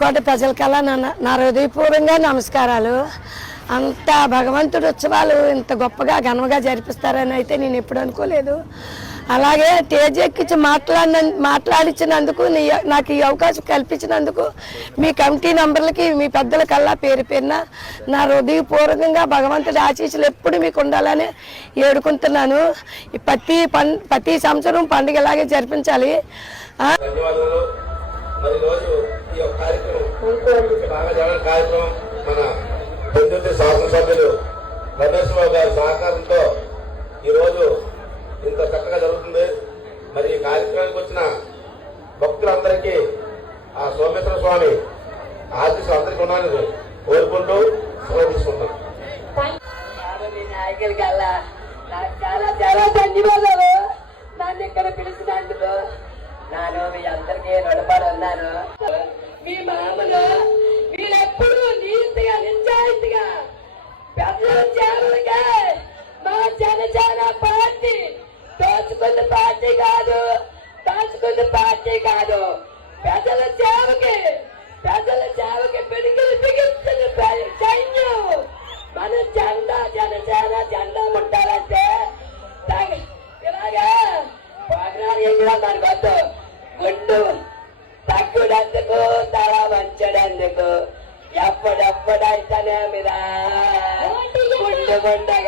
కోట ప్రజలకల్లా నా హృదయపూర్వంగా నమస్కారాలు. అంత భగవంతుడు ఉత్సవాలు ఇంత గొప్పగా ఘనంగా జరిపిస్తారని అయితే నేను ఎప్పుడు అనుకోలేదు. అలాగే స్టేజ్ ఎక్కించి మాట్లాడించినందుకు నాకు ఈ అవకాశం కల్పించినందుకు మీ కమిటీ నంబర్లకి మీ పెద్దలకల్లా పేరు పేరున నా హృదయపూర్వకంగా భగవంతుడి ఆశీస్సులు ఎప్పుడు మీకు ఉండాలని వేడుకుంటున్నాను. ప్రతి సంవత్సరం పండుగ ఇలాగే జరిపించాలి. శాసనసభ్యులు రమేశ్వరరావు గారి సహకారంతో ఈరోజు ఇంత చక్కగా జరుగుతుంది. మరి ఈ కార్యక్రమానికి వచ్చిన భక్తులందరికీ ఆ సోమేశ్వర స్వామి ఆశీస్సులు అందరికీ ఉండాలని కోరుకుంటూ సెలవు తీసుకుంటాం. నాయకులకల్లా నాకు చాలా చాలా ధన్యవాదాలు. నన్ను ఇక్కడ పిలిచినందుకు నేను మీ అందరికీ రుణపడి ఉన్నాను. మీ మామలు వీళ్ళెప్పుడు నీతిగా నిజాయితీగా పెద్దల చేరుగా మా జనసేన పార్టీ దోచుకున్న పార్టీ కాదు, ప్రజల సేవకి పిడికిలు బిగిస్తున్న సైన్యం. మన జెండా జనసేన జెండా ఉంటారంటే ఇలాగా ప్రోగ్రాం చేసినా దానికి వద్దు. గుండు తగ్గుడందుకు తల వంచడందుకు ఎప్పుడెప్పుడైతేనే మీద గుండు గుండగా